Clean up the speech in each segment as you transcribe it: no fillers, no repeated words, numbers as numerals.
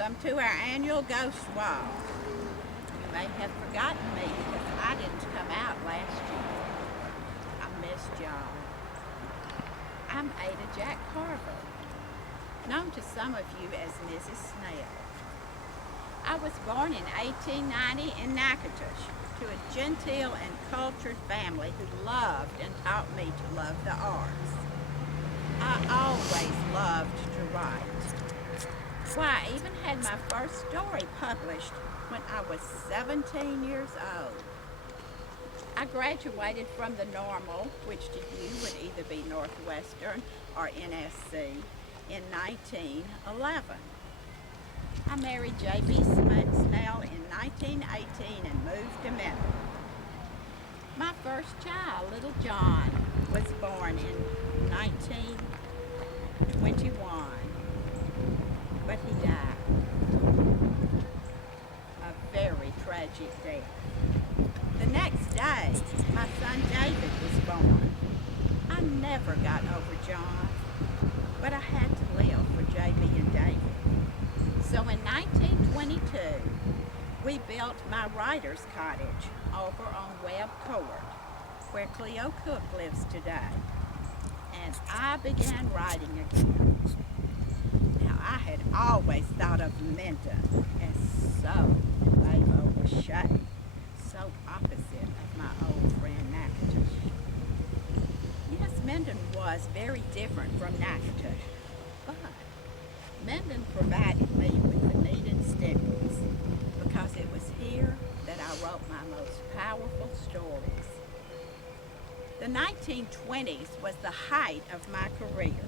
Welcome to our annual Ghost Walk. You may have forgotten me because I didn't come out last year. I missed y'all. I'm Ada Jack Carver, known to some of you as Mrs. Snell. I was born in 1890 in Natchitoches to a genteel and cultured family who loved and taught me to love the arts. I always loved to write. Why, I even had my first story published when I was 17 years old. I graduated from the Normal, which to you would either be Northwestern or NSC, in 1911. I married J.B. Snell in 1918 and moved to Minden. My first child, little John, was born in 1921, but he died a very tragic death. The next day, my son David was born. I never got over John, but I had to live for J.B. and David. So in 1922, we built my writer's cottage over on Webb Court, where Cleo Cook lives today. And I began writing again. Now, I had always thought of Minden as so Schelley, so opposite of my old friend Natchitoches. Yes, Minden was very different from Natchitoches, but Minden provided me with the needed stimulus because it was here that I wrote my most powerful stories. The 1920s was the height of my career.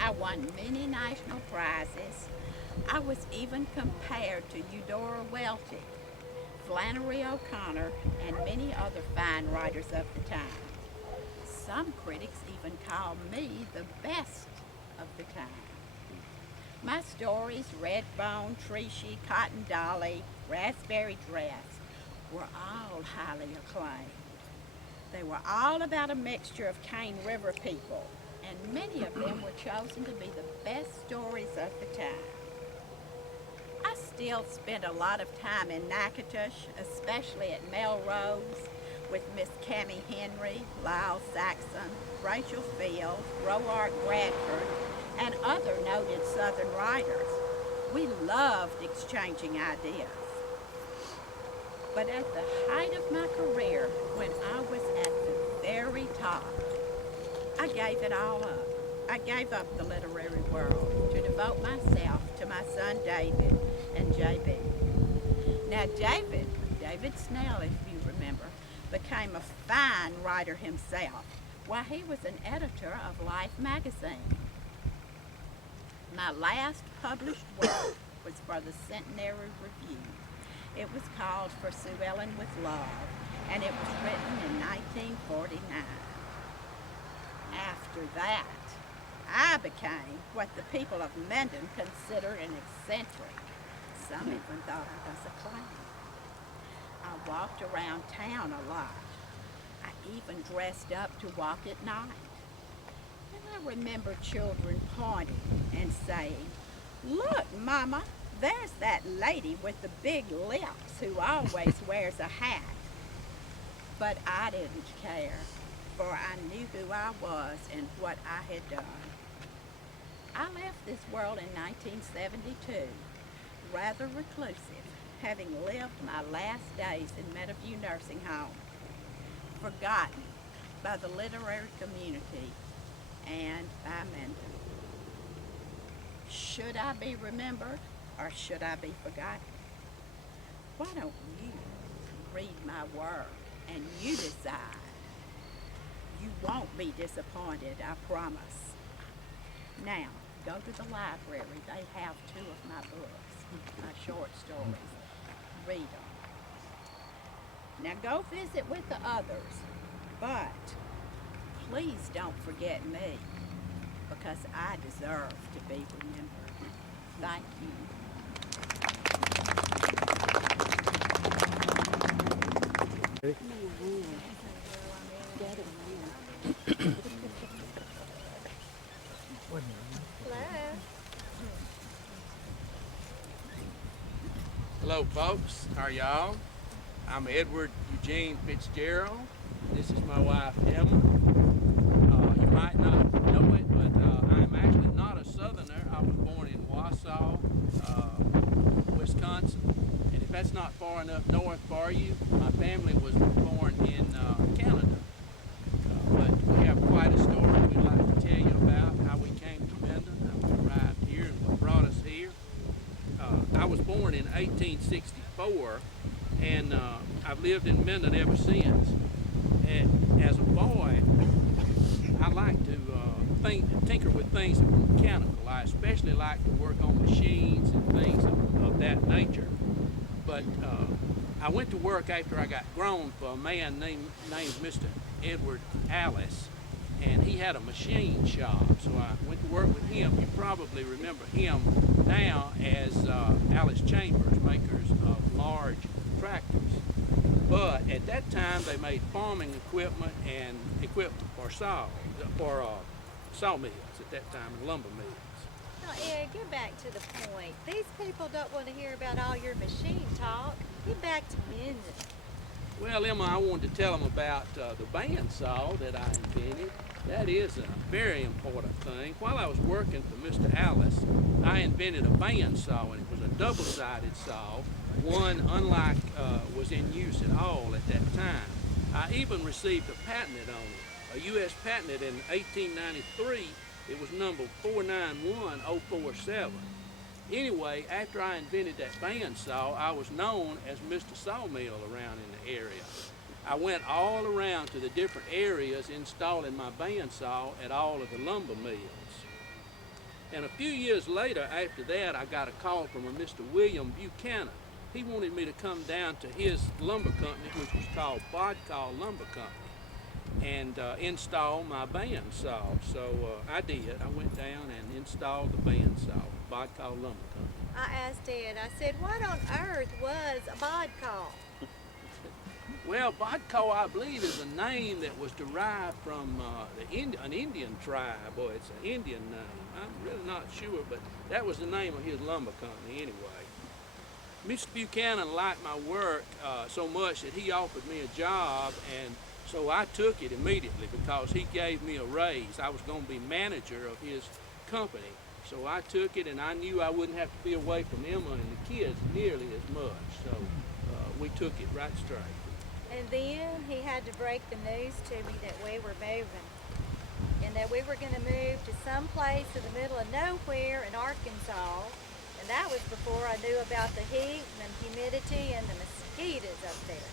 I won many national prizes. I was even compared to Eudora Welty, Flannery O'Connor, and many other fine writers of the time. Some critics even called me the best of the time. My stories, Redbone, Treachy, Cotton Dolly, Raspberry Dress, were all highly acclaimed. They were all about a mixture of Cane River people, and many of them were chosen to be the best stories of the time. I still spend a lot of time in Natchitoches, especially at Melrose, with Miss Cammie Henry, Lyle Saxon, Rachel Field, Roark Bradford, and other noted Southern writers. We loved exchanging ideas. But at the height of my career, when I was at the very top, I gave it all up. I gave up the literary world to devote myself to my son David and J.B. Now David Snell, if you remember, became a fine writer himself while he was an editor of Life magazine. My last published work was for the Centenary Review. It was called For Sue Ellen with Love, and it was written in 1949. After that, I became what the people of Minden considered an eccentric. Some even thought I was a clown. I walked around town a lot. I even dressed up to walk at night. And I remember children pointing and saying, "Look, Mama, there's that lady with the big lips who always wears a hat." But I didn't care, for I knew who I was and what I had done. I left this world in 1972, rather reclusive, having lived my last days in Meadowview Nursing Home, forgotten by the literary community and by Minden. Should I be remembered or should I be forgotten? Why don't you read my work and you decide? You won't be disappointed, I promise. Now, go to the library. They have 2 of my books, my short stories. Read them. Now go visit with the others, but please don't forget me, because I deserve to be remembered. Thank you. Hello. folks. How are y'all? I'm Edward Eugene Fitzgerald. This is my wife, Emma. You might not know it, but I'm actually not a Southerner. I was born in Wausau, Wisconsin. And if that's not far enough north for you, my family was born in Canada. But we have quite a story we'd like to tell you about how we came to Minden, how we arrived here, and what brought us here. I was born in 1864, and I've lived in Minden ever since. And as a boy, I liked to tinker with things that were mechanical. I especially liked to work on machines and things of that nature. But I went to work after I got grown for a man named Mr. Edward Alice, and he had a machine shop, so I went to work with him. You probably remember him now as Alice Chambers, makers of large tractors. But at that time, they made farming equipment and equipment for sawmills at that time, and lumber mills. Now, Ed, get back to the point. These people don't want to hear about all your machine talk. Get back to Minden. Well, Emma, I wanted to tell them about the bandsaw that I invented. That is a very important thing. While I was working for Mr. Alice, I invented a bandsaw, and it was a double-sided saw, one unlike was in use at all at that time. I even received a patent on it, a U.S. patent in 1893. It was number 491047. Anyway, after I invented that bandsaw, I was known as Mr. Sawmill around in the area. I went all around to the different areas installing my bandsaw at all of the lumber mills. And a few years later, after that, I got a call from a Mr. William Buchanan. He wanted me to come down to his lumber company, which was called Bodcall Lumber Company, and install my bandsaw. So I did. I went down and installed the bandsaw, Bodcall Lumber Company. I asked Ed, I said, what on earth was a bodcall? Well, Bodcall, I believe, is a name that was derived from an Indian tribe. Boy, it's an Indian name. I'm really not sure, but that was the name of his lumber company anyway. Mr. Buchanan liked my work so much that he offered me a job, and so I took it immediately because he gave me a raise. I was going to be manager of his company. So I took it, and I knew I wouldn't have to be away from Emma and the kids nearly as much. So we took it right straight. And then he had to break the news to me that we were moving, and that we were going to move to some place in the middle of nowhere in Arkansas. And that was before I knew about the heat and the humidity and the mosquitoes up there.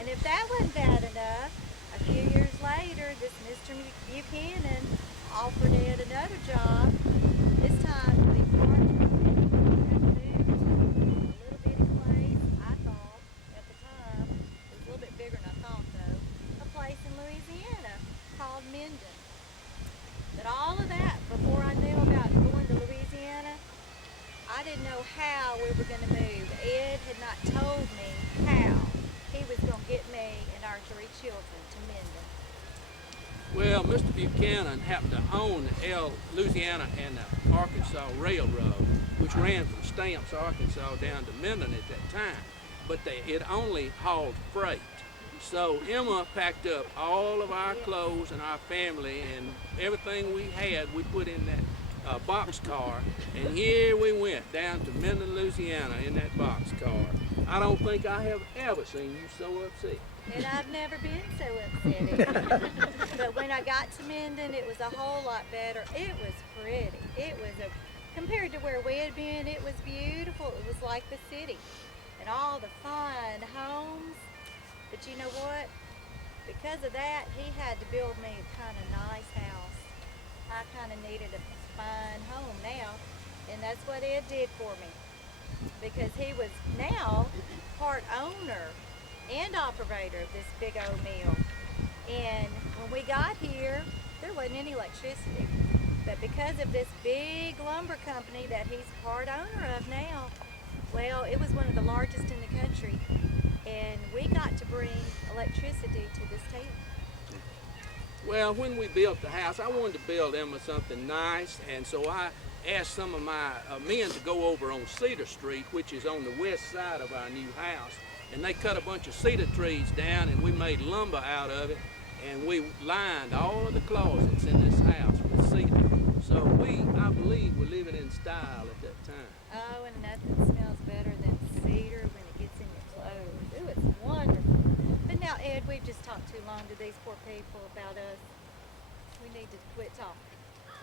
And if that wasn't bad enough, a few years later, this Mr. Buchanan offered Ed another job, this time to be part of a little bitty place, I thought, at the time. It was a little bit bigger than I thought, though. A place in Louisiana called Minden. But all of that, before I knew about going to Louisiana, I didn't know how we were going to move. Ed had not told me how he was going to get me and our 3 children to Minden. Well, Mr. Buchanan happened to own the Louisiana and the Arkansas Railroad, which ran from Stamps, Arkansas down to Minden at that time. But it only hauled freight. So Emma packed up all of our clothes and our family and everything we had, we put in that boxcar, and here we went down to Minden, Louisiana in that boxcar. I don't think I have ever seen you so upset. And I've never been so upset. But when I got to Minden, it was a whole lot better. It was pretty. It was compared to where we had been, it was beautiful. It was like the city. And all the fine homes. But you know what? Because of that, he had to build me a kind of nice house. I kind of needed a fine home now, and that's what Ed did for me. Because he was now part owner and operator of this big old mill. And when we got here, there wasn't any electricity. But because of this big lumber company that he's part owner of now, well, it was one of the largest in the country. And we got to bring electricity to this town. Well, when we built the house, I wanted to build Emma something nice, and so I asked some of my men to go over on Cedar Street, which is on the west side of our new house, and they cut a bunch of cedar trees down, and we made lumber out of it, and we lined all of the closets in this house with cedar. So I believe, we're living in style at that time. Oh, and nothing smells better than cedar when it gets in your clothes. Ooh, it's wonderful. But now, Ed, we've just talked too long to these poor people about us. We need to quit talking.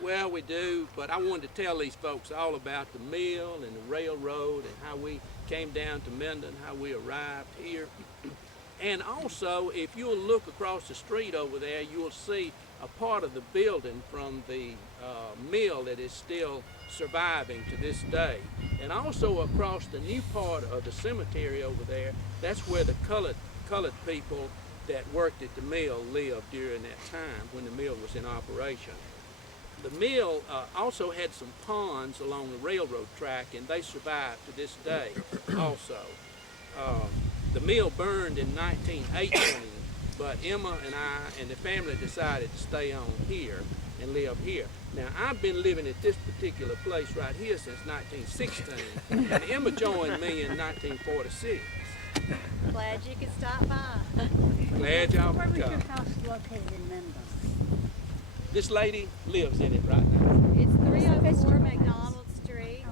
Well, we do, but I wanted to tell these folks all about the mill and the railroad and how we came down to Minden, how we arrived here. And also, if you'll look across the street over there, you'll see a part of the building from the mill that is still surviving to this day. And also across the new part of the cemetery over there, that's where the colored people that worked at the mill lived during that time when the mill was in operation. The mill also had some ponds along the railroad track, and they survived to this day also. The mill burned in 1918, but Emma and I and the family decided to stay on here and live here. Now, I've been living at this particular place right here since 1916, and Emma joined me in 1946. Glad you could stop by. Glad y'all Where could was your come. house located in Minden? This lady lives in it right now. It's 304 Fitzgerald. McDonald Street.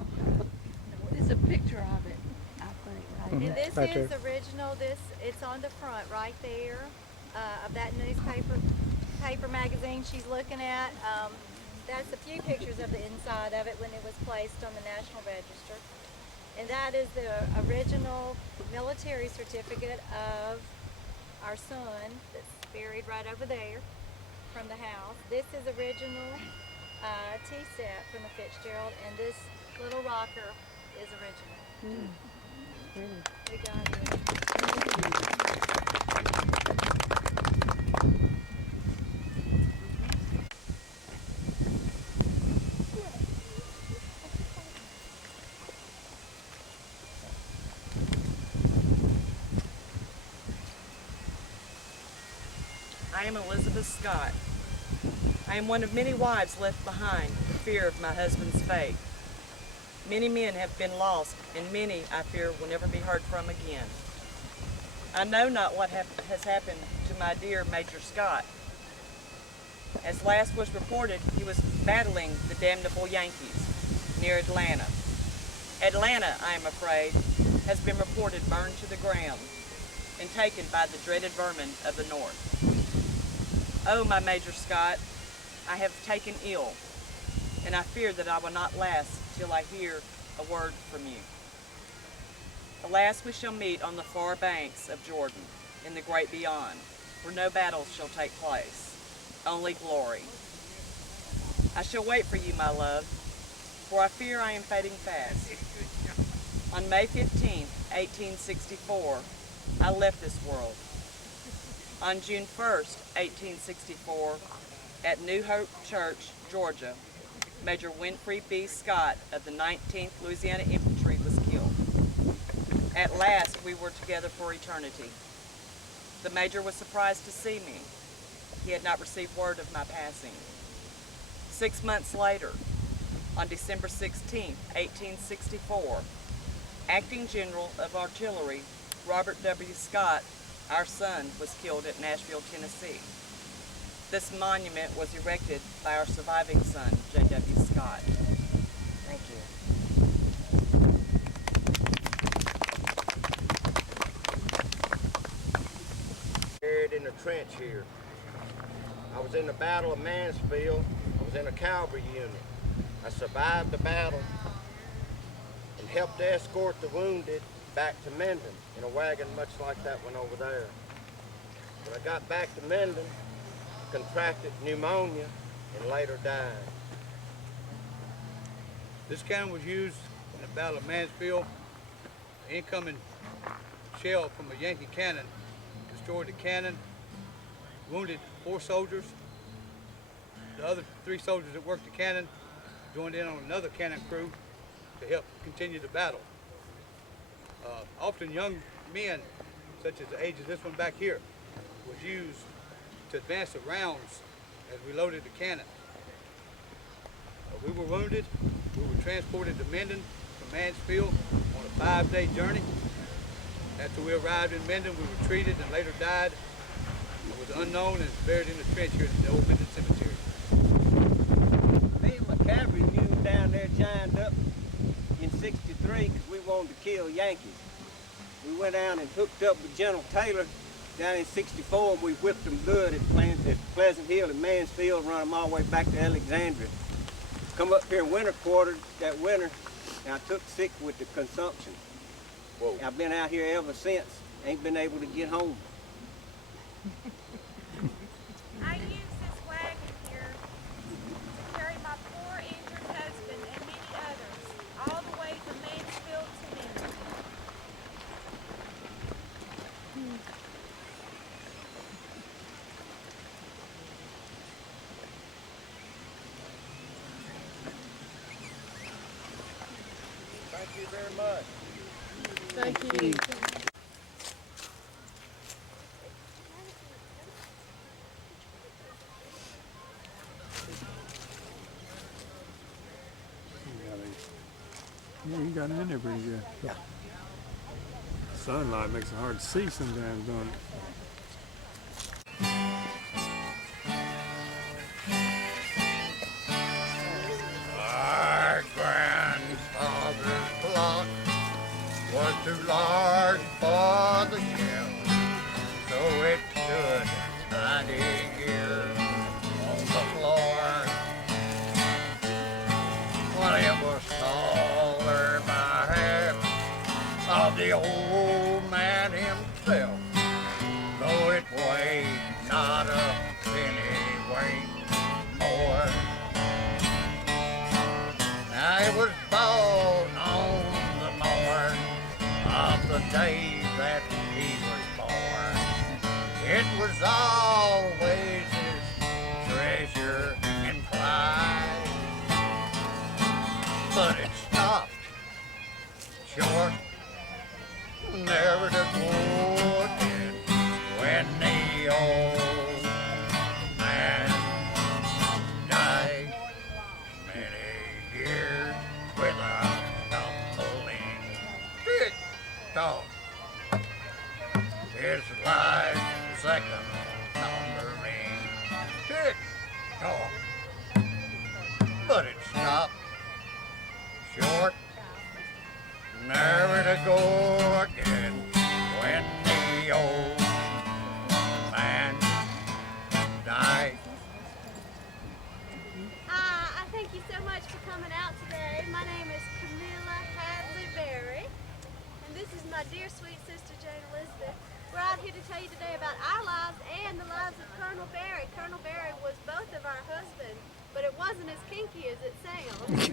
There's a picture of it. I'll put it right And there. this Right is there. original. It's on the front right there of that paper magazine she's looking at. That's a few pictures of the inside of it when it was placed on the National Register. And that is the original military certificate of our son that's buried right over there from the house. This is original tea set from the Fitzgerald, and this little rocker is original. We got it. I am Elizabeth Scott. I am one of many wives left behind for fear of my husband's fate. Many men have been lost, and many, I fear, will never be heard from again. I know not what has happened to my dear Major Scott. As last was reported, he was battling the damnable Yankees near Atlanta. Atlanta, I am afraid, has been reported burned to the ground and taken by the dreaded vermin of the North. Oh, my Major Scott, I have taken ill, and I fear that I will not last till I hear a word from you. Alas, we shall meet on the far banks of Jordan, in the great beyond, where no battles shall take place, only glory. I shall wait for you, my love, for I fear I am fading fast. On May 15, 1864, I left this world. On June 1st, 1864, at New Hope Church, Georgia, Major Winfrey B. Scott of the 19th Louisiana Infantry was killed. At last, we were together for eternity. The Major was surprised to see me. He had not received word of my passing. 6 months later, on December 16, 1864, Acting General of Artillery Robert W. Scott, our son, was killed at Nashville, Tennessee. This monument was erected by our surviving son, J.W. Scott. Thank you. Buried in the trench here. I was in the Battle of Mansfield. I was in a cavalry unit. I survived the battle and helped escort the wounded back to Minden in a wagon much like that one over there. When I got back to Minden, contracted pneumonia and later died. This cannon was used in the Battle of Mansfield. The incoming shell from a Yankee cannon destroyed the cannon, wounded 4 soldiers. The other 3 soldiers that worked the cannon joined in on another cannon crew to help continue the battle. Often young men, such as the age of this one back here, was used to advance the rounds as we loaded the cannon. We were wounded, We were transported to Minden from Mansfield on a 5-day journey. After we arrived in Minden, we were treated and later died. It was unknown and is buried in the trench here in the old Minden Cemetery. Me and my cavalry unit down there joined up in '63 because we wanted to kill Yankees. We went down and hooked up with General Taylor down in '64, and we whipped them good at Pleasant Hill and Mansfield, run them all the way back to Alexandria. Come up here in winter quarters that winter, and I took sick with the consumption. Whoa. I've been out here ever since. Ain't been able to get home. I use this wagon here to carry my poor injured husband and many others all the way from Mansfield to Minden. Thank you very much. Thank you. Yeah, you got in there pretty good. Yeah. Sunlight makes it hard to see sometimes, don't it? Our grandfather's clock was too large for the shelf, so it stood 90 years on the floor. Well, it was taller by half of the old man himself, though it weighed not a penny weight more. I was born on the morn of the day that he was born. It was always his treasure and pride, but it stopped short, never to go again when the old man died. Many years without stumbling, tick-tock, his life's second numbering, tick-tock, but it stopped short, never to go again when the old man died. Hi, I thank you so much for coming out today. My name is Berry, and this is my dear sweet sister Jane Elizabeth. We're out here to tell you today about our lives and the lives of Colonel Barry. Colonel Barry was both of our husbands, but it wasn't as kinky as it sounds.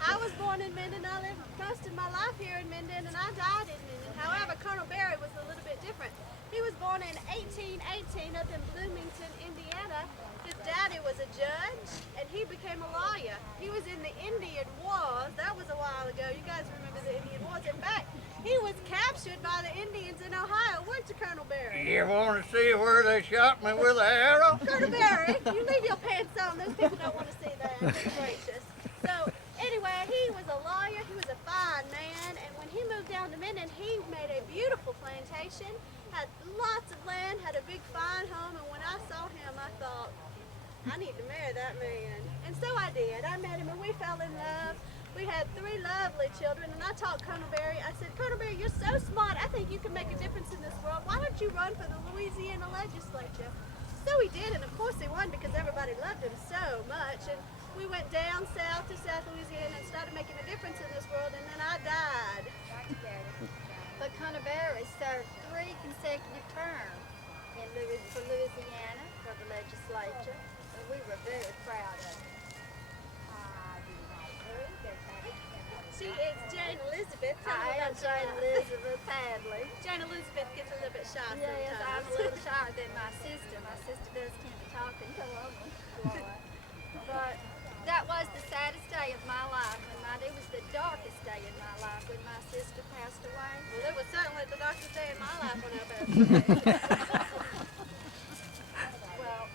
I was born in Minden. I lived most of my life here in Minden, and I died in Minden. However, Colonel Barry was a little bit different. He was born in 1818 up in Bloomington, Indiana. His daddy was a judge, and he became a lawyer. He was in the Indian Wars. That was a while ago. You guys remember the Indian Wars. In fact, he was captured by the Indians in Ohio. Weren't you, Colonel Barry? You want to see where they shot me with an arrow? Colonel Barry, you leave your pants on. Those people don't want to see that. Goodness gracious. So, anyway, he was a lawyer. He was a fine man. And when he moved down to Minden, he made a beautiful plantation, had lots of land, had a big fine home. And when I saw him, I thought, I need to marry that man. And so I did. I met him and we fell in love. We had 3 lovely children, and I taught Colonel Barry. I said, Colonel Barry, you're so smart. I think you can make a difference in this world. Why don't you run for the Louisiana legislature? So he did, and of course he won because everybody loved him so much. And we went down south to South Louisiana and started making a difference in this world, and then I died. But Colonel Barry served 3 consecutive terms for Louisiana, for the legislature, and we were very proud of it. She is Jane Elizabeth. I am Jane Elizabeth Hadley. Jane Elizabeth gets a little bit shy sometimes. Yes, I'm a little shyer than my sister. My sister does tend to talk and go over. But that was the saddest day of my life. It was the darkest day in my life when my sister passed away. Well, it was certainly the darkest day in my life when I passed away. Well,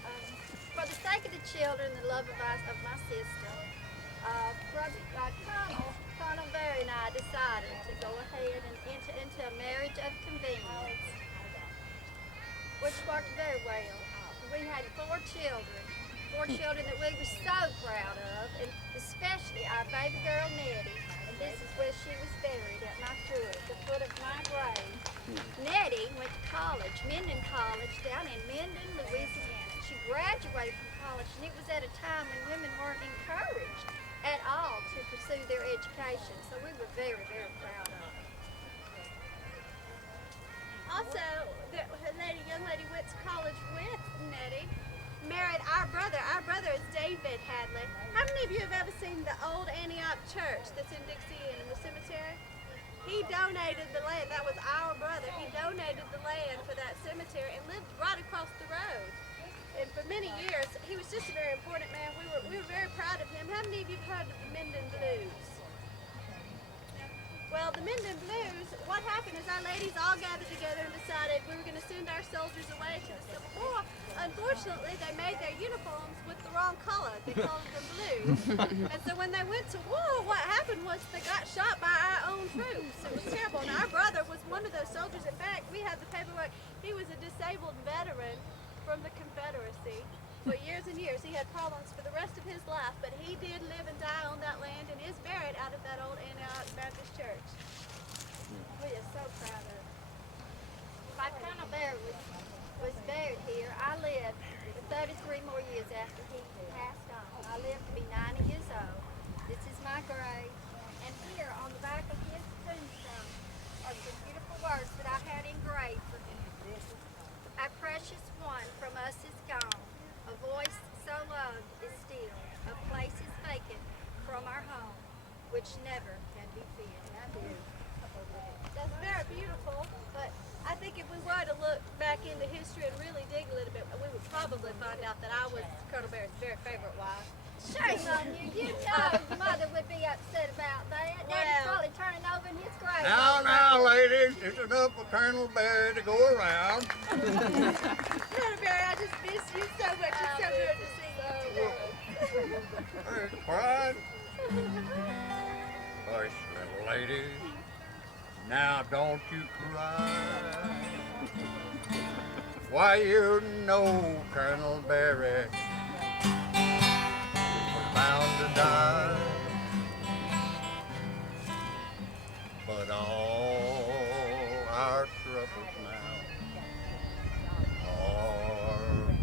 for the sake of the children, the love of my sister, Colonel Barry and I decided to go ahead and enter into a marriage of convenience, which worked very well. We had four children that we were so proud of, and especially our baby girl Nettie. And this is where she was buried, at my foot, the foot of my grave. Nettie went to college, Minden College, down in Minden, Louisiana. She graduated from college, and it was at a time when women weren't encouraged at all to pursue their education. So we were very, very proud of her. Also, young lady went to college with Nettie, married our brother. Our brother is David Hadley. How many of you have ever seen the old Antioch church that's in Dixie in the cemetery? He donated the land. That was our brother. He donated the land for that cemetery and lived right across the road. And for many years, he was just a very important man. We were very proud of him. How many of you have heard of the Minden Blues? Well, the Minden Blues, what happened is our ladies all gathered together and decided we were going to send our soldiers away to the Civil War. Unfortunately, they made their uniforms with the wrong color. They called them blues. And so when they went to war, what happened was they got shot by our own troops. It was terrible. And our brother was one of those soldiers. In fact, we have the paperwork. He was a disabled veteran from the Confederacy for years and years. He had problems for the rest of his life, but he did live and die on that land and is buried out of that old Antioch Baptist church. We are so proud of him. My Colonel Barry was buried here. I lived for 33 more years after he passed on. I lived to be 90 years old. This is my grave. And here on the back of his tombstone are some beautiful words that I had engraved for him. A precious one from us is gone. A voice so loved is still. A place is vacant from our home, which never can be filled. That's very beautiful, but I think if we were to look back into history and really dig a little bit, we would probably find out that I was Colonel Barry's very favorite wife. Shame on you. You know Mother would be upset about that. Daddy's probably turning over in his grave. Now, ladies, it's enough for Colonel Barry to go around. Colonel Barry, I just miss you so much. It's so good to see you today. There's pride. Hush, little lady. Now don't you cry. Why, you know Colonel Barry bound to die, but all our troubles now are all over.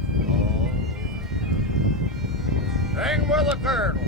Sing with the Colonel.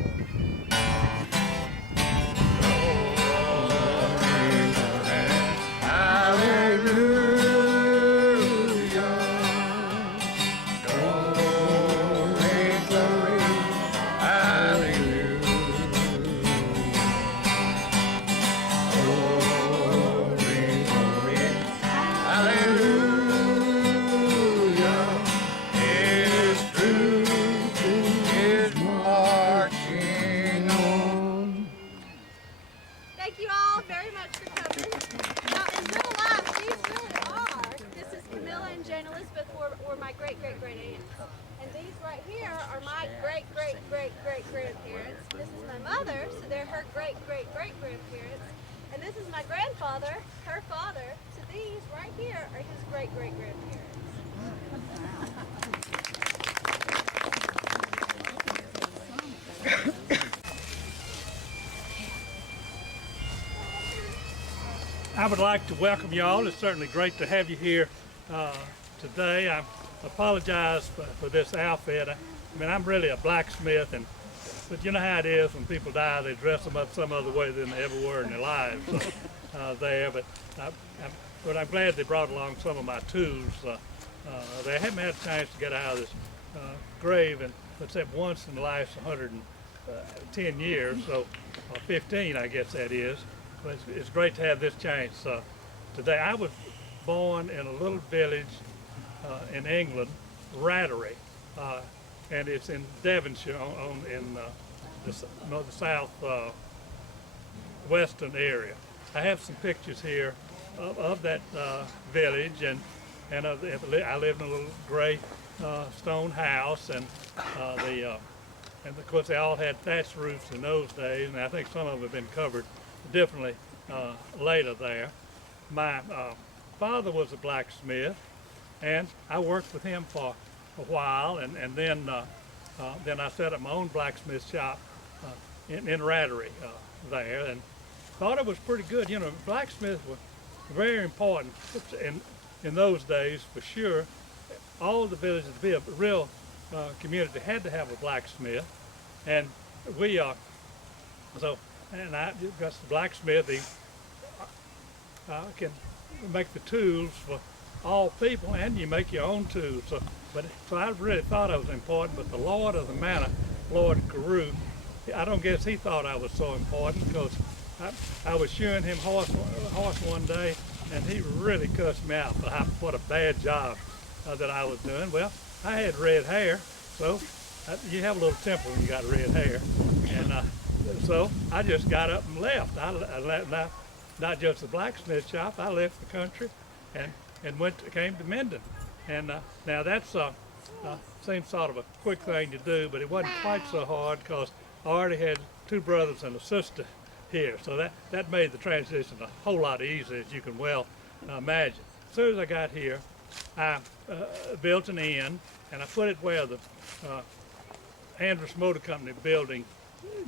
I would like to welcome you all. It's certainly great to have you here today. I apologize for this outfit. I mean, I'm really a blacksmith, but you know how it is when people die, they dress them up some other way than they ever were in their lives. But I'm glad they brought along some of my tools. They haven't had a chance to get out of this grave, and except once in the last 110 years, so 15, I guess that is. But it's great to have this chance today. I was born in a little village in England, Rattery, and it's in Devonshire in the south western area. I have some pictures here of that village, and I lived in a little gray stone house, and and of course they all had thatched roofs in those days, and I think some of them have been covered differently later there. My father was a blacksmith, and I worked with him for a while, and then I set up my own blacksmith shop in Rattery there, and thought it was pretty good. You know, blacksmiths were very important in those days, for sure. All the villages, to be a real community, had to have a blacksmith, and we because the blacksmith, he can make the tools for all people, and you make your own tools. So I really thought I was important, but the Lord of the Manor, Lord Carew, I don't guess he thought I was so important, because I was shoeing him horse one day, and he really cussed me out for what a bad job that I was doing. Well, I had red hair, so you have a little temper when you got red hair, and so I just got up and left. I left, not just the blacksmith shop. I left the country and came to Minden, and now that's seems sort of a quick thing to do, but it wasn't quite so hard, because I already had 2 brothers and a sister here, so that made the transition a whole lot easier, as you can well imagine. As soon as I got here, I built an inn, and I put it where the Andrus Motor Company building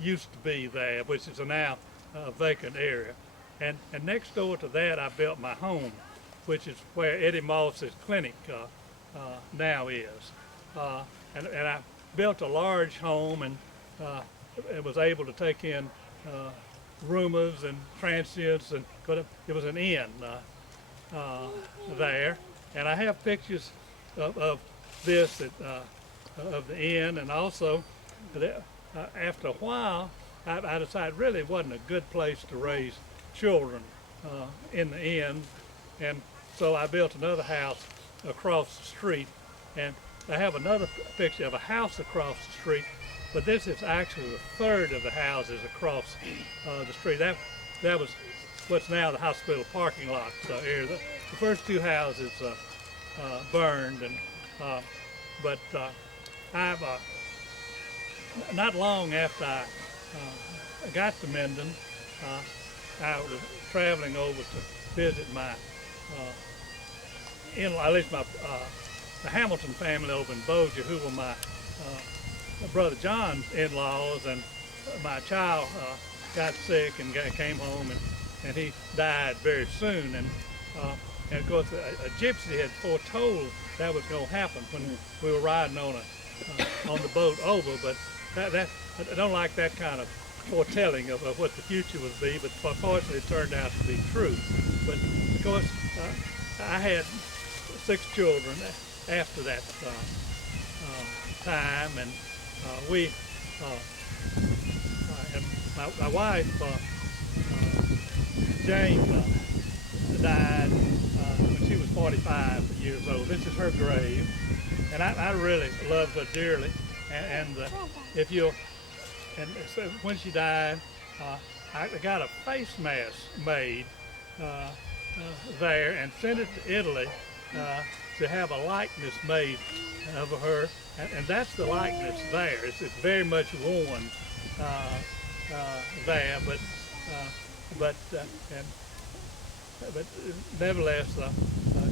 used to be there, which is a now vacant area. And next door to that, I built my home, which is where Eddie Moss's clinic now is. And I built a large home, and it was able to take in roomers and transients, but it was an inn there. And I have pictures of this of the inn, and also after a while, I decided really it wasn't a good place to raise children in the inn, and so I built another house across the street, and I have another picture of a house across the street, but this is actually the third of the houses across the street. That was what's now the hospital parking lot area. The first 2 houses burned, and but I've not long after I got to Minden, I was traveling over to visit my at least the Hamilton family over in Bossier, who were my brother John's in-laws, and my child got sick and came home, and he died very soon, and of course a gypsy had foretold that was going to happen when we were riding on the boat over, but that I don't like that kind of foretelling of what the future would be, but fortunately it turned out to be true. But of course I had 6 children after that time, and we and my wife Jane died when she was 45 years old. This is her grave, and I really loved her dearly, and if you and so when she died, I got a face mask made there and sent it to Italy to have a likeness made of her, and that's the likeness there. It's very much worn there, but nevertheless,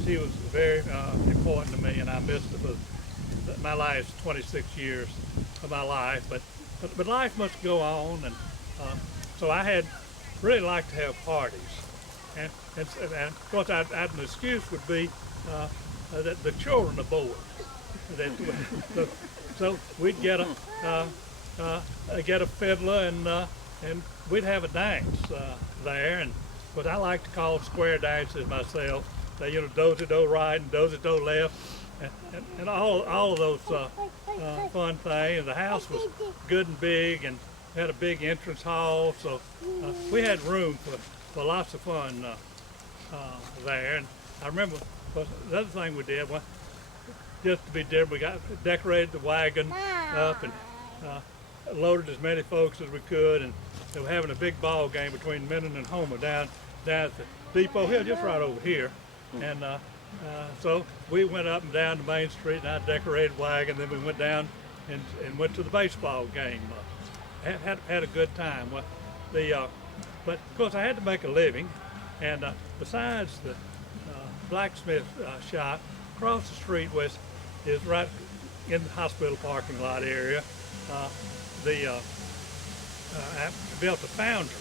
she was very important to me, and I missed her for my last 26 years of my life. But life must go on, and so I had really liked to have parties, and of course an excuse would be that the children are bored. So we'd get a fiddler, and we'd have a dance there, and what I like to call square dances myself. You know, do-si-do right and do-si-do left, and all of those fun things. The house was good and big, and had a big entrance hall, so we had room for lots of fun there. And I remember the other thing we did, just to be different, we decorated the wagon up and loaded as many folks as we could, and they were having a big ball game between Minden and Homer down at the depot hill, just right over here. And so we went up and down the main street, and I decorated wagon. Then we went down and went to the baseball game. Had a good time. Well, but of course I had to make a living, and besides the blacksmith shop, across the street is right in the hospital parking lot area. I built a foundry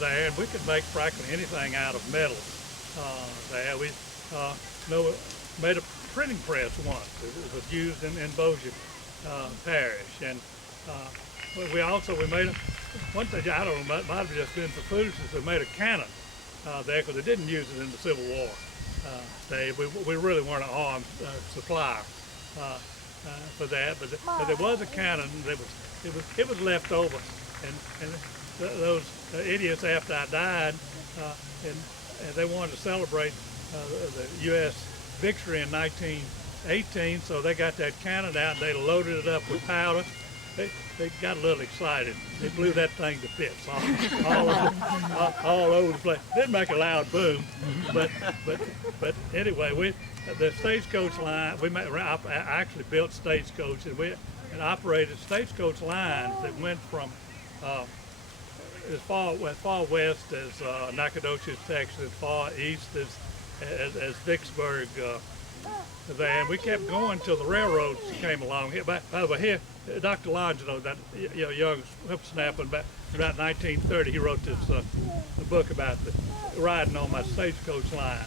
there, and we could make practically anything out of metal there. We made a printing press once. It was used in Bossier Parish, and we made one thing, I don't know, it might have just been for foolishness, we made a cannon there because they didn't use it in the Civil War. We really weren't an arms supplier for that, but there was a cannon that it was left over, and those idiots after I died, and they wanted to celebrate the U.S. victory in 1918, so they got that cannon out and they loaded it up with powder. They got a little excited. They blew that thing to bits all over the place. Didn't make a loud boom, but anyway, the stagecoach line. I actually built stagecoach, and operated stagecoach lines that went from as far west as Nacogdoches, Texas, as far east as Vicksburg. There, and we kept going till the railroads came along. By the way, here, Dr. Longino, that young whippersnapper, about 1930, he wrote this book about riding on my stagecoach line.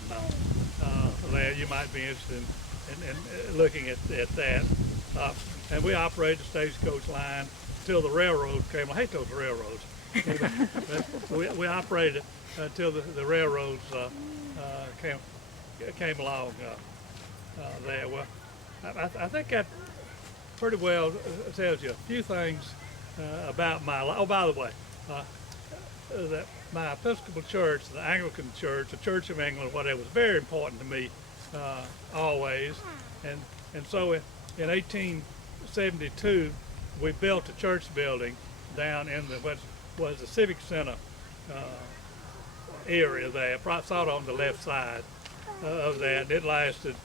There, you might be interested in looking at that. And we operated the stagecoach line till the railroad came. I hate those railroads. we operated until the railroads came along. There. Well, I think that pretty well tells you a few things about my life. Oh, by the way, that my Episcopal church, the Anglican church, the Church of England, whatever, was very important to me always. And so in 1872, we built a church building down in what was the Civic Center area there, sort of on the left side of that. And it lasted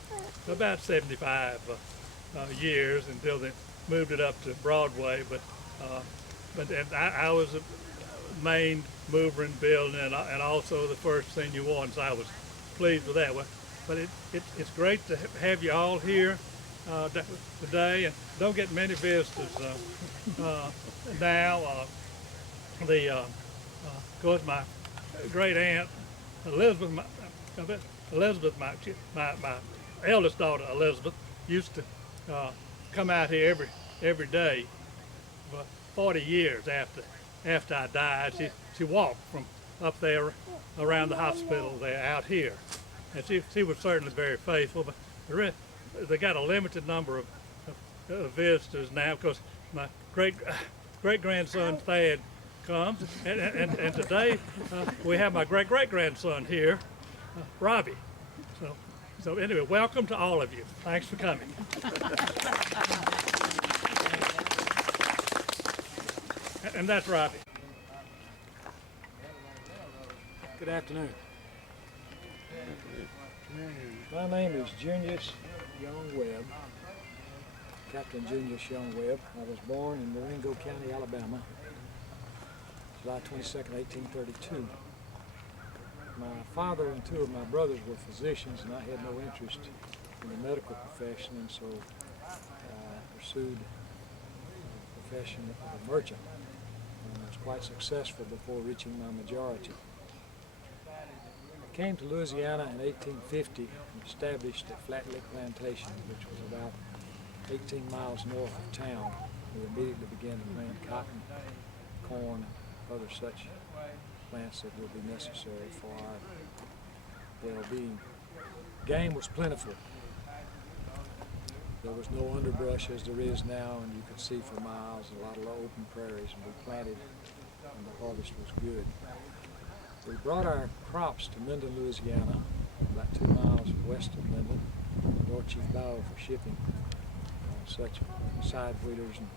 about 75 years until they moved it up to Broadway. But I was a main mover in building, and also the first senior warden, so I was pleased with that. But it's great to have you all here today, and don't get many visitors now. Of course, my great aunt Elizabeth, my eldest daughter Elizabeth, used to come out here every day for 40 years after I died. She walked from up there around the hospital there out here, and she was certainly very faithful. But they got a limited number of visitors now because my great grandson Thad comes, and today we have my great grandson here, Robbie. So anyway, welcome to all of you. Thanks for coming. And that's Robbie. Good afternoon. My name is Junius Young Webb, Captain Junius Young Webb. I was born in Marengo County, Alabama, July 22nd, 1832. My father and two of my brothers were physicians, and I had no interest in the medical profession, and so I pursued the profession of a merchant. And I was quite successful before reaching my majority. I came to Louisiana in 1850 and established a Flat Lick Plantation, which was about 18 miles north of town. We immediately began to plant cotton, corn, and other such plants that would be necessary for our well-being. Game was plentiful. There was no underbrush as there is now, and you could see for miles a lot of open prairies, and we planted, and the harvest was good. We brought our crops to Minden, Louisiana, about 2 miles west of Minden, North Chief Bow for shipping on such side wheelers and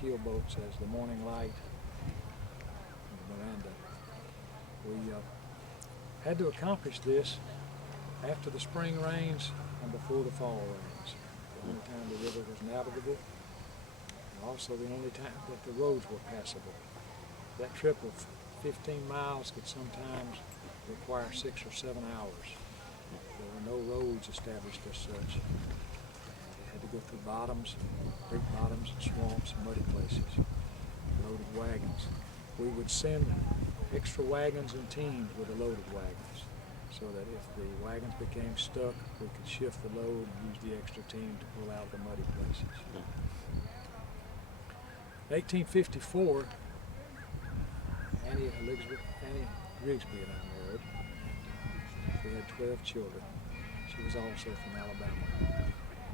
keel boats as the Morning Light and the Miranda. We had to accomplish this after the spring rains and before the fall rains. The only time the river was navigable Also the only time that the roads were passable. That trip of 15 miles could sometimes require 6 or 7 hours. There were no roads established as such. They had to go through bottoms, big bottoms, and swamps, and muddy places, loaded wagons. We would send extra wagons and teams with the loaded wagons, so that if the wagons became stuck, we could shift the load and use the extra team to pull out the muddy places. In 1854, Annie Grigsby and I married. We had 12 children. She was also from Alabama.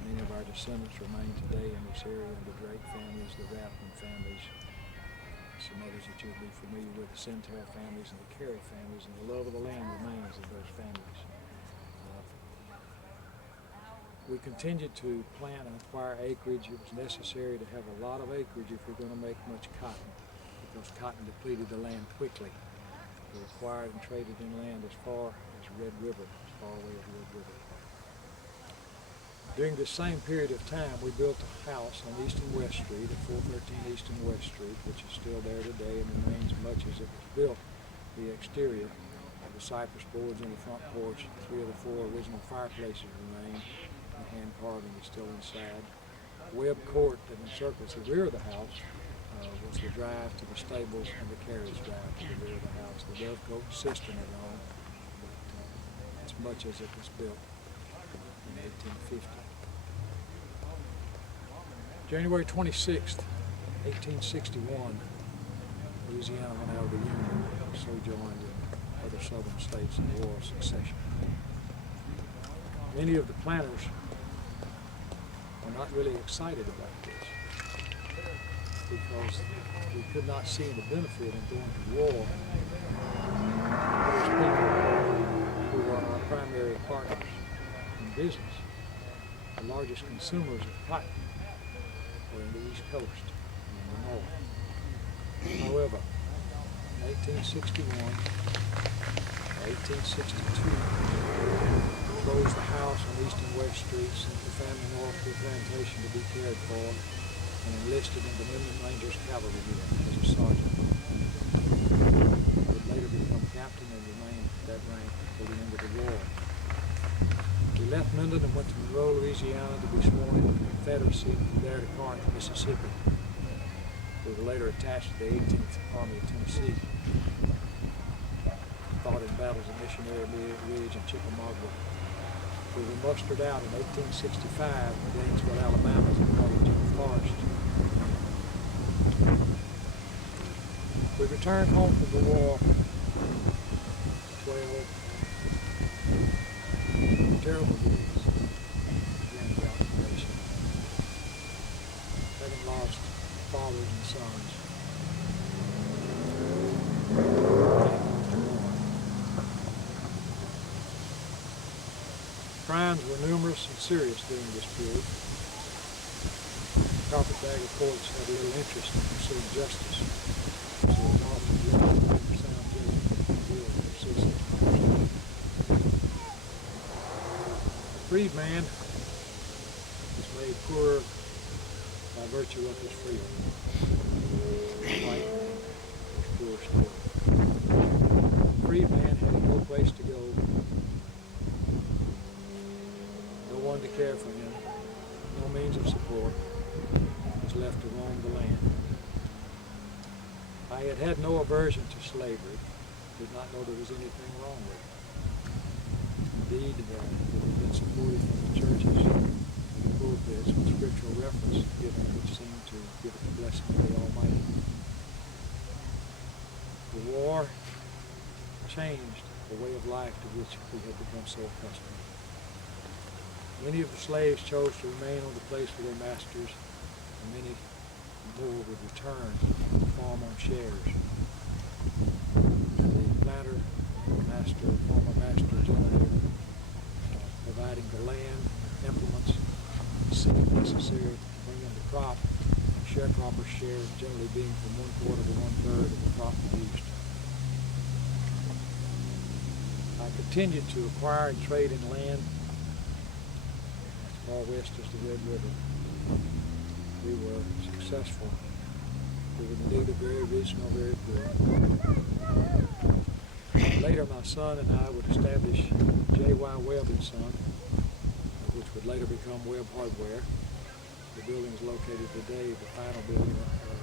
Many of our descendants remain today in this area, the Drake families, the Rathman families, some others that you'll be familiar with, the Centel families and the Carey families, and the love of the land remains of those families. We continued to plant and acquire acreage. It was necessary to have a lot of acreage if we're going to make much cotton, because cotton depleted the land quickly. We acquired and traded in land as far as Red River, as far away as Red River. During this same period of time, we built a house on East and West Street, at 413 East and West Street, which is still there today and remains much as it was built. The exterior, the cypress boards on the front porch, 3 of the 4 original fireplaces remain. The hand carving is still inside. Webb Court that encircles the rear of the house was the drive to the stables and the carriage drive to the rear of the house. The Dovecote cistern are gone, but as much as it was built in 1850. January 26th, 1861, Louisiana went out of the Union, so joined in other southern states in the War of Succession. Many of the planters were not really excited about this, because we could not see the benefit in going to war. Those people who are our primary partners in business, the largest consumers of cotton, were in the East Coast and in the North. However, in 1861, 1862, closed the house on East and West Streets, sent the family north to a plantation to be cared for, and enlisted in the Minden Rangers Cavalry Unit as a sergeant. He would later become captain and remain at that rank until the end of the war. He left Minden and went to Monroe, Louisiana to be sworn into the Confederacy, and from there to Corinth, Mississippi. He was later attached to the 18th Army of Tennessee. Fought in battles at Missionary Ridge and Chickamauga. We were mustered out in 1865 in Gainesville, Alabama, as a college in the forest. We returned home from the war 12 terrible years during the occupation, having lost fathers and sons. Crimes were numerous and serious during this period. Carpetbagger courts had little interest in pursuing justice, so it was often given to sound judgment and deal with citizens. A freed man was made poorer by virtue of his freedom. The white man was poor still. The freed man had no place to go, one to care for him, no means of support, was left to roam the land. I had had no aversion to slavery, did not know there was anything wrong with it. Indeed, it had been supported from the churches and the pulpits with scriptural reference given, which seemed to give it the blessing of the Almighty. The war changed the way of life to which we had become so accustomed. Many of the slaves chose to remain on the place of their masters, and many more would return to farm on shares. The planter, former master generally providing the land, implements, seed necessary to bring in the crop, sharecropper's share generally being from 1/4 to 1/3 of the crop produced. I continued to acquire and trade in land far west is the Red River. We were successful. We were neither very rich nor very poor. Later, my son and I would establish J.Y. Webb and Son, which would later become Webb Hardware. The building is located today, the final building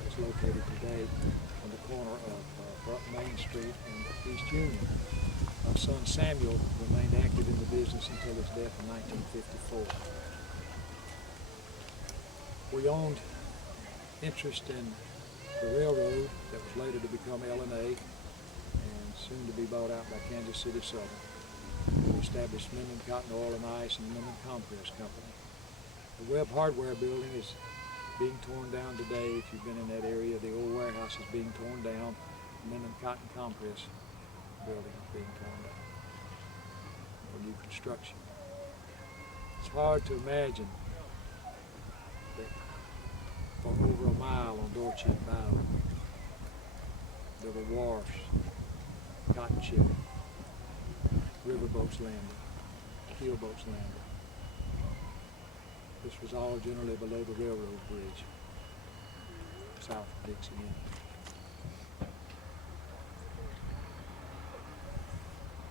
is located today on the corner of Main Street and East Union. My son Samuel remained active in the business until his death in 1954. We owned interest in the railroad that was later to become L&A and soon to be bought out by Kansas City Southern. We established Minden Cotton Oil and Ice and Minden Compress Company. The Webb Hardware building is being torn down today. If you've been in that area, the old warehouse is being torn down. The Minden Cotton Compress building is being torn down for new construction. It's hard to imagine that for over a mile on Dorchester Bow, there were wharfs, cotton shipping, riverboats landing, keelboats landing. This was all generally below the railroad bridge, south of Dixie Inn.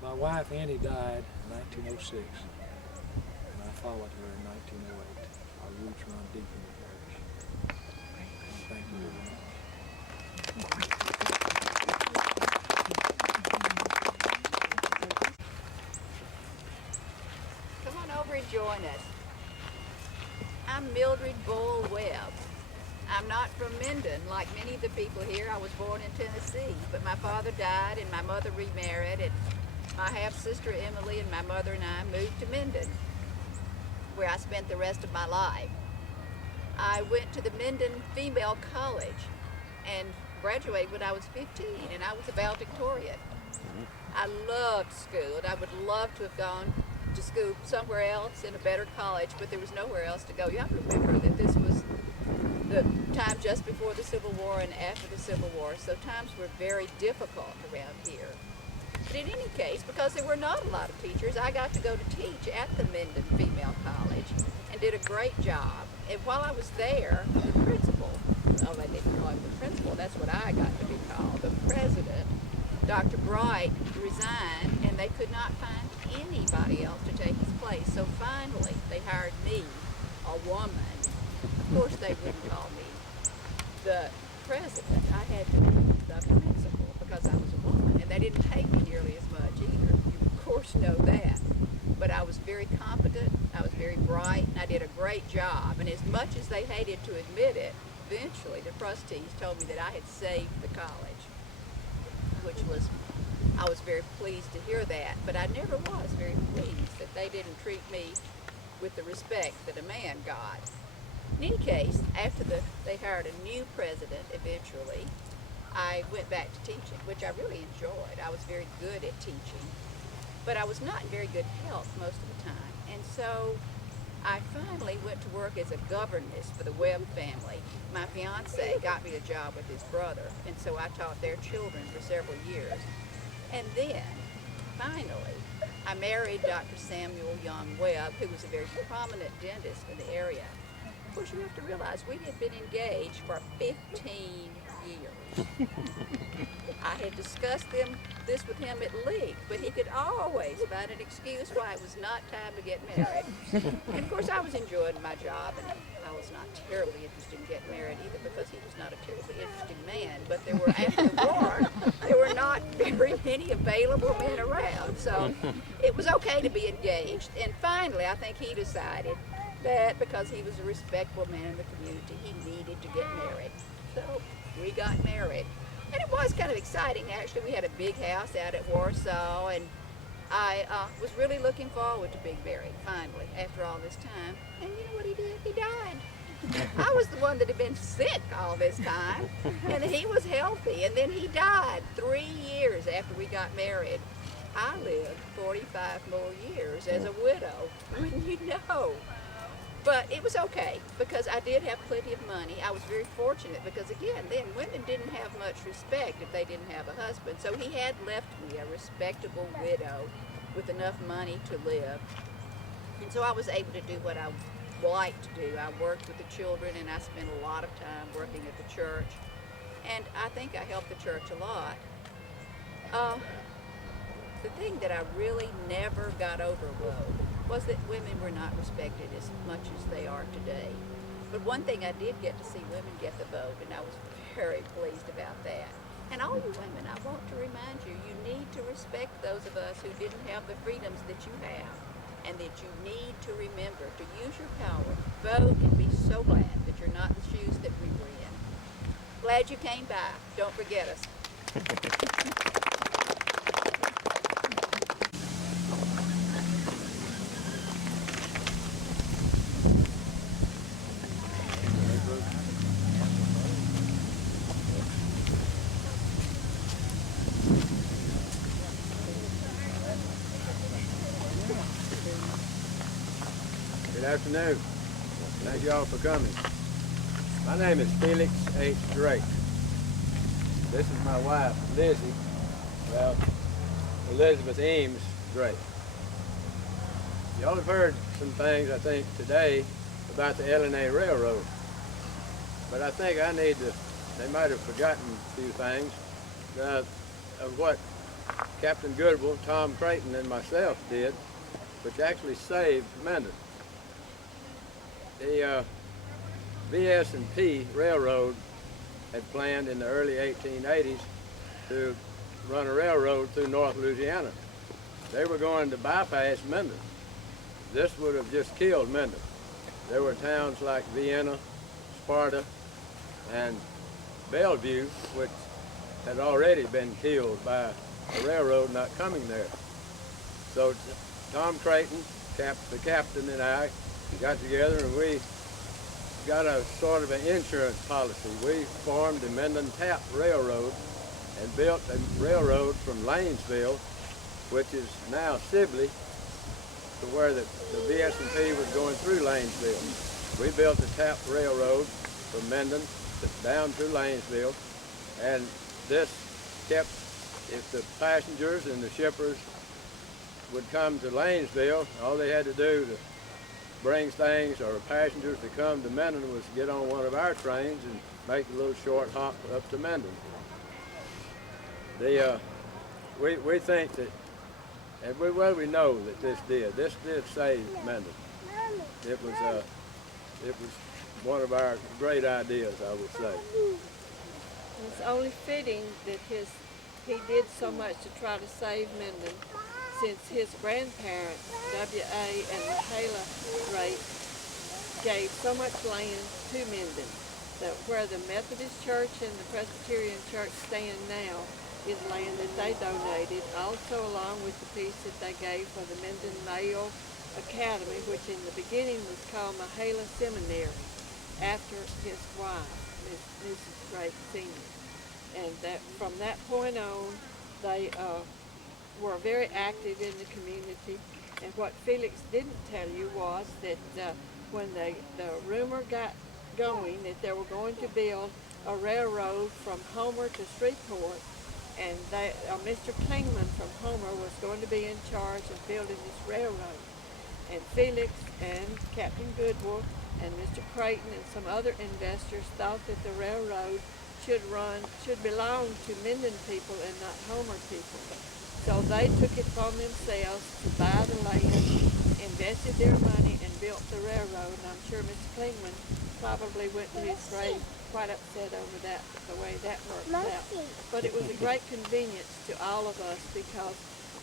My wife Annie died in 1906, and I followed her in 1908. Our roots run deep in the parish. Thank you very much. Come on over and join us. I'm Mildred Webb. I'm not from Minden like many of the people here. I was born in Tennessee, but my father died and my mother remarried, and my half-sister Emily and my mother and I moved to Minden, where I spent the rest of my life. I went to the Minden Female College and graduated when I was 15, and I was a valedictorian. I loved school, and I would love to have gone to school somewhere else in a better college, but there was nowhere else to go. You have to remember that this was the time just before the Civil War and after the Civil War, so times were very difficult around here. But in any case, because there were not a lot of teachers, I got to go to teach at the Minden Female College and did a great job. And while I was there, the principal, oh, they didn't call him the principal, that's what I got to be called, the president, Dr. Bright, resigned, and they could not find anybody else to take his place. So finally, they hired me, a woman. Of course, they wouldn't call me the president. I had to be the principal because I was a woman, and they didn't pay me nearly as much either. You, of course, know that. But I was very competent, I was very bright, and I did a great job. And as much as they hated to admit it, eventually the trustees told me that I had saved the college, which was, I was very pleased to hear that. But I never was very pleased that they didn't treat me with the respect that a man got. In any case, after they hired a new president eventually, I went back to teaching, which I really enjoyed. I was very good at teaching, but I was not in very good health most of the time. And so I finally went to work as a governess for the Webb family. My fiance got me a job with his brother, and so I taught their children for several years. And then, finally, I married Dr. Samuel Young Webb, who was a very prominent dentist in the area. Of course, you have to realize we had been engaged for 15 years. I had discussed this with him at length, but he could always find an excuse why it was not time to get married. And of course, I was enjoying my job, and I was not terribly interested in getting married either because he was not a terribly interesting man. But there were, after the war, there were not very many available men around, so it was okay to be engaged. And finally, I think he decided that because he was a respectable man in the community, he needed to get married. So we got married. And it was kind of exciting, actually. We had a big house out at Warsaw, and I was really looking forward to being married, finally, after all this time. And you know what he did? He died. I was the one that had been sick all this time, and he was healthy, and then he died 3 years after we got married. I lived 45 more years as a widow, wouldn't you know? But it was okay, because I did have plenty of money. I was very fortunate because, again, then women didn't have much respect if they didn't have a husband. So he had left me a respectable widow with enough money to live. And so I was able to do what I liked to do. I worked with the children, and I spent a lot of time working at the church, and I think I helped the church a lot. The thing that I really never got over was that women were not respected as much as they are today. But one thing I did get to see women get the vote, and I was very pleased about that. And all you women, I want to remind you, you need to respect those of us who didn't have the freedoms that you have, and that you need to remember to use your power, vote, and be so glad that you're not in the shoes that we were in. Glad you came by. Don't forget us. Good afternoon. Thank you all for coming. My name is Felix H. Drake. This is my wife, Lizzie. Well, Elizabeth Eames Drake. Y'all have heard some things, I think, today about the L&A Railroad. But I think they might have forgotten a few things of what Captain Goodwill, Tom Creighton, and myself did, which actually saved Minden. The V.S.&P. Railroad had planned in the early 1880s to run a railroad through North Louisiana. They were going to bypass Minden. This would have just killed Minden. There were towns like Vienna, Sparta, and Bellevue, which had already been killed by a railroad not coming there. So Tom Creighton, the captain, and I got together, and we got a sort of an insurance policy. We formed the Minden Tap Railroad and built a railroad from Lanesville, which is now Sibley, to where the V.S.&P. was going through Lanesville. We built the Tap Railroad from Minden down through Lanesville, and this kept, if the passengers and the shippers would come to Lanesville, all they had to do to bring things or passengers to come to Minden was get on one of our trains and make a little short hop up to Minden. We think that, and we know that this did save Minden. It was one of our great ideas, I would say. It's only fitting that he did so much to try to save Minden, since his grandparents, W.A. and Mahala Drake, gave so much land to Minden that where the Methodist Church and the Presbyterian Church stand now is land that they donated, also along with the piece that they gave for the Minden Male Academy, which in the beginning was called Mahala Seminary, after his wife, Mrs. Drake Sr. And that from that point on, they were very active in the community. And what Felix didn't tell you was that when the rumor got going that they were going to build a railroad from Homer to Shreveport, and Mr. Klingman from Homer was going to be in charge of building this railroad. And Felix and Captain Goodwill and Mr. Creighton and some other investors thought that the railroad should belong to Minden people and not Homer people. So they took it upon themselves to buy the land, invested their money, and built the railroad. And I'm sure Mr. Klingman probably went to his grave quite upset over that, the way that worked out. But it was a great convenience to all of us because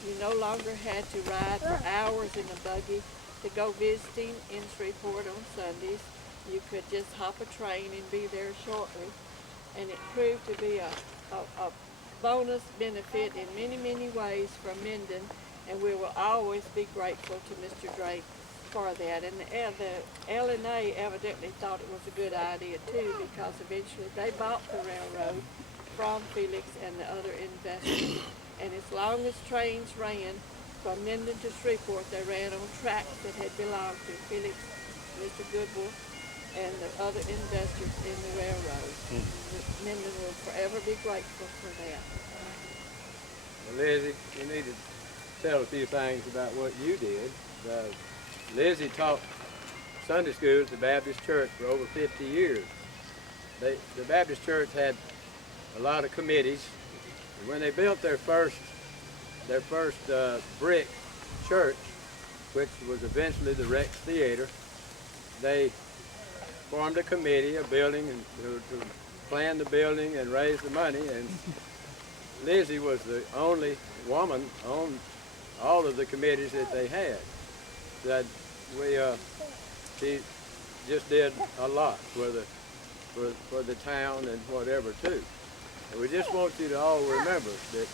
you no longer had to ride for hours in a buggy to go visiting in Shreveport on Sundays. You could just hop a train and be there shortly. And it proved to be a bonus benefit in many, many ways for Minden, and we will always be grateful to Mr. Drake for that. And the L&A evidently thought it was a good idea too, because eventually they bought the railroad from Felix and the other investors. And as long as trains ran from Minden to Shreveport, they ran on tracks that had belonged to Felix, Mr. Goodwill, and the other investors in the railroad. Minden will forever be grateful for that. Well, Lizzie, you need to tell a few things about what you did. Lizzie taught Sunday school at the Baptist church for over 50 years. The Baptist church had a lot of committees. And when they built their first brick church, which was eventually the Rex Theater, they formed a committee, a building, and to plan the building and raise the money. And Lizzie was the only woman on all of the committees that they had. That she just did a lot for the town and whatever too. And we just want you to all remember that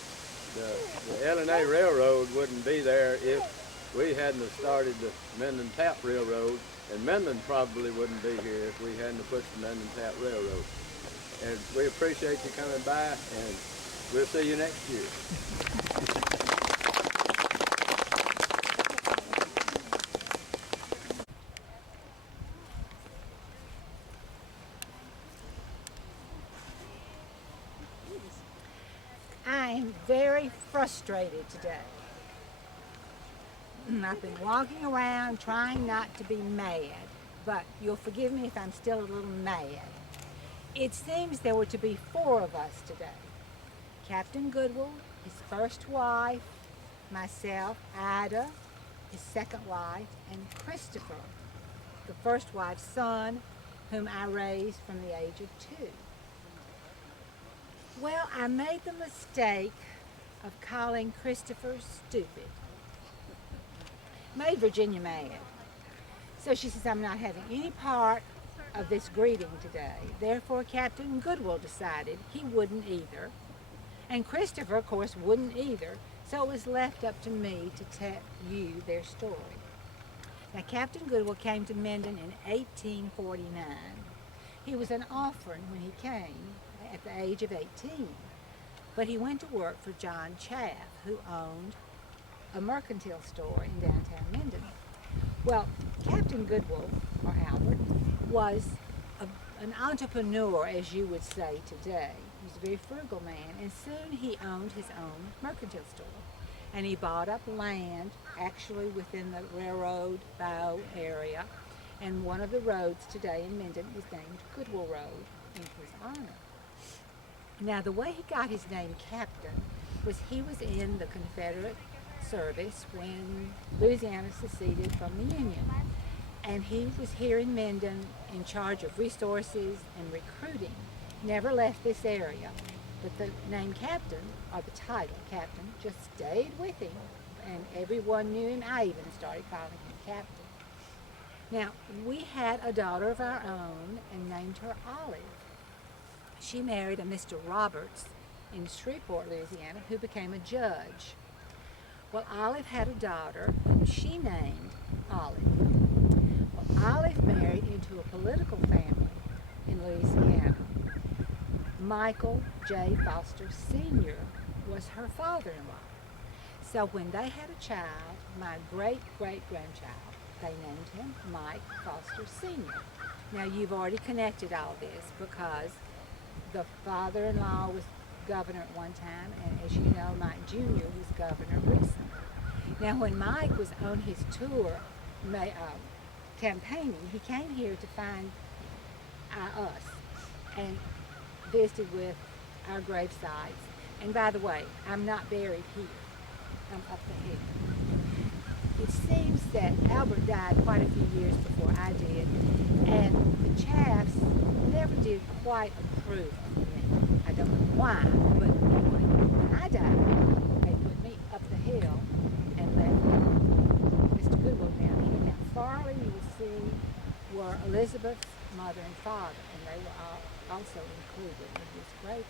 the L&A Railroad wouldn't be there if we hadn't have started the Minden Tap Railroad, and Minden probably wouldn't be here if we hadn't have put the Minden Tap Railroad. And we appreciate you coming by, and we'll see you next year. I'm very frustrated today. I've been walking around trying not to be mad, but you'll forgive me if I'm still a little mad. It seems there were to be 4 of us today. Captain Goodwill, his first wife, myself, Ida, his second wife, and Christopher, the first wife's son, whom I raised from the age of 2. Well, I made the mistake of calling Christopher stupid. Made Virginia mad. So she says I'm not having any part of this greeting today. Therefore, Captain Goodwill decided he wouldn't either. And Christopher, of course, wouldn't either. So it was left up to me to tell you their story. Now, Captain Goodwill came to Minden in 1849. He was an orphan when he came at the age of 18. But he went to work for John Chaff, who owned a mercantile store in downtown Minden. Well, Captain Goodwill, or Albert, was an entrepreneur, as you would say today. He was a very frugal man, and soon he owned his own mercantile store. And he bought up land, actually within the railroad bow area, and one of the roads today in Minden is named Goodwill Road in his honor. Now, the way he got his name Captain was he was in the Confederate service when Louisiana seceded from the Union. And he was here in Minden in charge of resources and recruiting. Never left this area. But the name Captain, or the title Captain, just stayed with him. And everyone knew him. I even started calling him Captain. Now, we had a daughter of our own and named her Olive. She married a Mr. Roberts in Shreveport, Louisiana, who became a judge. Well, Olive had a daughter whom she named Olive. Well, Olive married into a political family in Louisiana. Michael J. Foster Sr. was her father-in-law. So when they had a child, my great-great-grandchild, they named him Mike Foster Sr. Now, you've already connected all this because the father-in-law was governor at one time, and as you know, Mike Jr. was governor recently. Now, when Mike was on his tour campaigning, he came here to find us and visited with our grave sites. And by the way, I'm not buried here. I'm up the hill. It seems that Albert died quite a few years before I did, and the Chaffs never did quite approve of me. I don't know why, but anyway, when I died, they put me up the hill and left Mr. Goodwill down here. Now, Farley, you will see, were Elizabeth's mother and father, and they were also included in this grave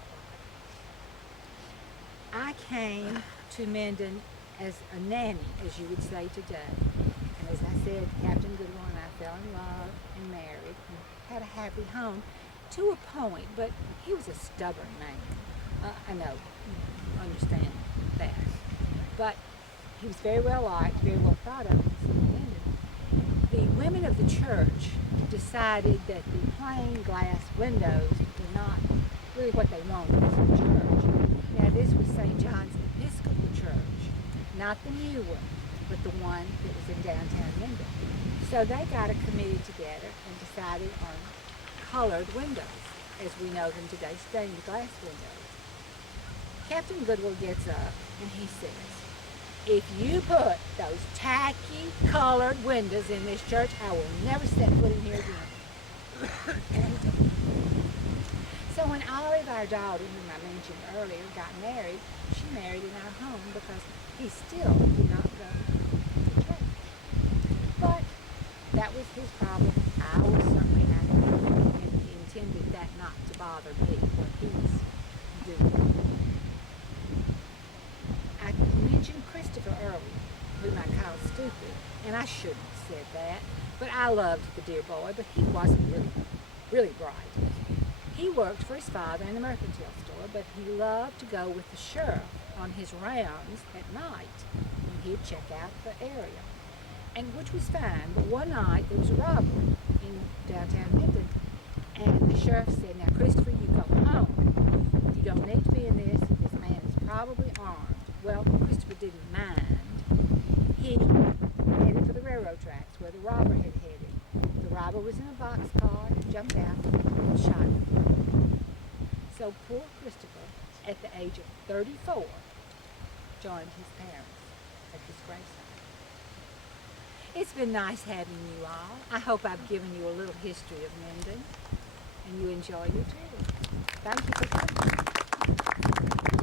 plot. I came to Minden as a nanny, as you would say today. And as I said, Captain Goodwill and I fell in love and married and had a happy home to a point, but he was a stubborn man. I know, you understand that. But he was very well liked, very well thought of in the city of Minden. The women of the church decided that the plain glass windows were not really what they wanted in the church. Now, this was St. John's Episcopal Church, not the new one. but the one that was in downtown Minden. So they got a committee together and decided on colored windows, as we know them today, stained glass windows. Captain Goodwill gets up and he says, if you put those tacky colored windows in this church, I will never set foot in here again. So when Olive, our daughter, whom I mentioned earlier, got married, she married in our home because he still did not go to church. But that was his problem. I was certainly happy and intended that not to bother me what he was doing. I mentioned Christopher earlier, whom I called stupid, and I shouldn't have said that, but I loved the dear boy, but he wasn't really bright. He worked for his father in the mercantile store, but he loved to go with the sheriff on his rounds at night when he'd check out the area, and which was fine. But one night there was a robbery in downtown Minden, and the sheriff said, now Christopher, you go home. You don't need to be in this. This man is probably armed. Well, Christopher didn't mind. He headed for the railroad tracks where the robber had headed. The robber was in a boxcar, jumped out, and shot him. So poor Christopher, at the age of 34, joined his parents at his graveside. It's been nice having you all. I hope I've given you a little history of Minden, and you enjoy your tour. Thank you for coming.